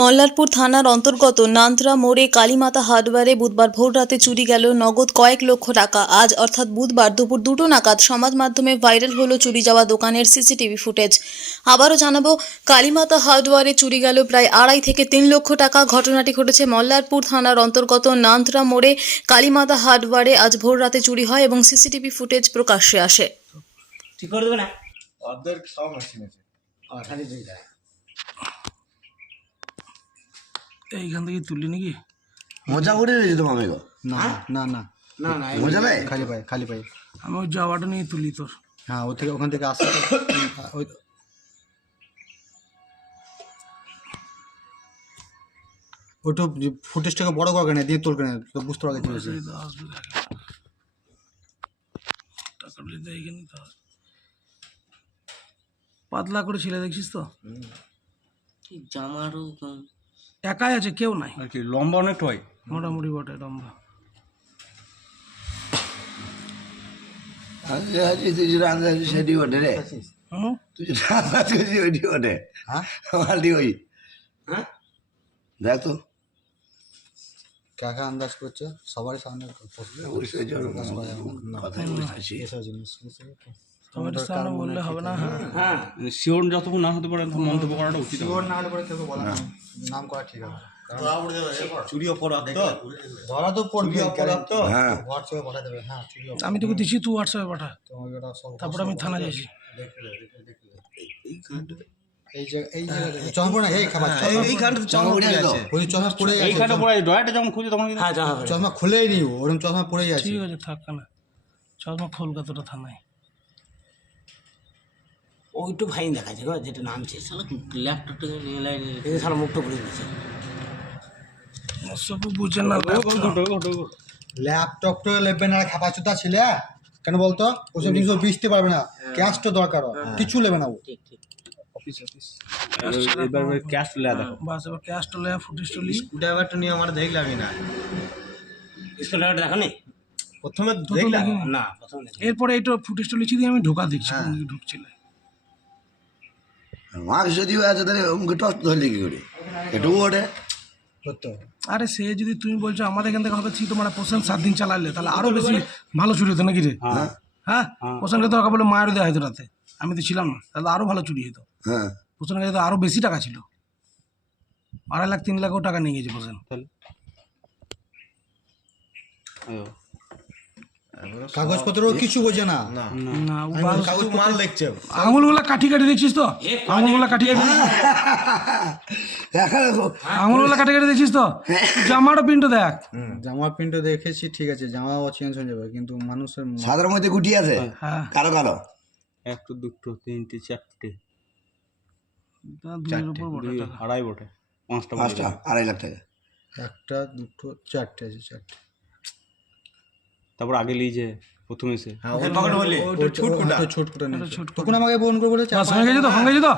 মল্লারপুর থানার অন্তর্গত নান্দ্রা মোড়ে কালীমাতা হাটবারে বুধবার ভোররাতে চুরি গেল নগদ কয়েক লক্ষ টাকা। আজ অর্থাৎ বুধবার দুপুর দুটো নাগাদ সমাজ মাধ্যমে ভাইরাল হলো চুরি যাওয়া দোকানের সিসিটিভি ফুটেজ। আবারও জানাব কালীমাতা হাটবারে চুরি গেল প্রায় আড়াই থেকে তিন লক্ষ টাকা। ঘটনাটি ঘটেছে মল্লারপুর থানার অন্তর্গত নান্দ্রা মোড়ে। কালীমাতা হাটবারে আজ ভোররাতে চুরি হয় এবং সিসিটিভি ফুটেজ প্রকাশ্যে আসে। ঠিক করে দেবে না অর্ধেক সব মেশিন আছে খালি দুই দেয় এইখান থেকে তুলি নাকি? মজা করে রয়েছে তোমার না না না। না না মজা নেই? খালি পাই খালি পাই আমি ওই যাওয়াটা নিয়ে তুলি তোর। হ্যাঁ ও থেকে ওখান থেকে আসতে ওই ওইটু ফুটেজটাকে বড় করে কেন দিয়ে তোর কেন তো বুঝতে তো আসবে। পাতলা করে ছিলে দেখছিস তো? জামারও একাই আছে কেউ নাই। আর কি লম্বা অনেকটা হয় মোটামুটি বটে লম্বা। আজকে আজকে তুই যেটা আন্দাজ করছিস সেটি ওঠে রে। হুম? তুই যেটা আন্দাজ করছিস ওইটি ওঠে হ্যাঁ? ওই। হ্যাঁ? দেখ তো। কাকা আন্দাজ করছে? সবারই সামনে জিনিস। সামনে বললে হবে না? হ্যাঁ হ্যাঁ শিওর যতক্ষণ না হতে পারে মন্তব্য করাটা উচিত না হলে পরে কেউ বলা নাম করা ঠিক হবে তো ধরা তো পড়বে হ্যাঁ। দেবে হ্যাঁ। আমি তোকে দিছি তুই হোয়াটসঅ্যাপে পাঠা। তারপর আমি থানা যাইছি এই জায়গা এই জায়গাটা চশমা পড়ে হ্যাঁ খুলেই নি ওরকম চশমা পড়েই আছে ঠিক আছে থাক না চশমা কলকাতাটা থানায়। ওইটু ভাই দেখাচ্ছে গো যেটা নামছে। শালা ল্যাপটপটা নিয়ে লাইন এই শালা মুখটা ঘুরে দিচ্ছে সব বুঝে না ল্যাপটপ তো নেবে না খাপা চুতা ছিলে কেন বলতো? ওসব জিনিস বিচতে পারবে না। ক্যাশ তো দরকার ওর। কিছু নেবে না ও। ঠিক ঠিক। এবার ক্যাশ লে দেখো। বাস এবার ক্যাশ টলে ফুটিস টলি ড্রাইভারটা নিয়ে। আমার দেখলামই না। স্কুলটা দেখা নেই প্রথমে দেখলাম। না প্রথম দেখি। এরপরে এইটা ফুটেজ টলিছি দিয়ে আমি ঢোকা দেখছি কোন দিকে ঢুকছিলে মাস্ক যদিও আছে তাহলে মুখে টস ধরলি কি করে? একটু ওঠে আরে সে যদি তুমি বলছো আমাদের এখান থেকে হয়তো ছিল তোমার পোষণ সাত দিন চালালে তাহলে আরও বেশি ভালো চুরি হতো নাকি রে? হ্যাঁ। পোষণকে দরকার বলে মায়েরও দেওয়া হতো রাতে। আমি তো ছিলাম না তাহলে আরও ভালো চুরি হতো। হ্যাঁ। পোষণের কাছে তো আরও বেশি টাকা ছিল। আড়াই লাখ তিন লাখও টাকা নিয়ে গেছে পোষণ কাগজপত্র কিছু বোঝে না। না। কাগজ মাল দেখছে। আঙুলগুলা কাঠি কাটি দেখছিস তো? আঙুলগুলা কাঠি দেখো। আঙুলগুলা কাটি কাটি দেখছিস তো? জামাটা পিনটা দেখ। জামা প্যান্ট দেখেছি ঠিক আছে জামা ও চেঞ্জ হয়ে যাবে কিন্তু মানুষের সাদার মধ্যে গুটি আছে? হ্যাঁ। কালো কালো? একটা দুটো তিনটে চারটে। আড়াই বটে। পাঁচটা পাঁচটা? আড়াই লাখ টাকা। একটা দুটো চারটে আছে চারটে। তারপর আগে লিজে প্রথমে সে ওটা ছুট করে তখন আমাকে ফোন করে বলেছে বাস হয়ে গেছে তো তো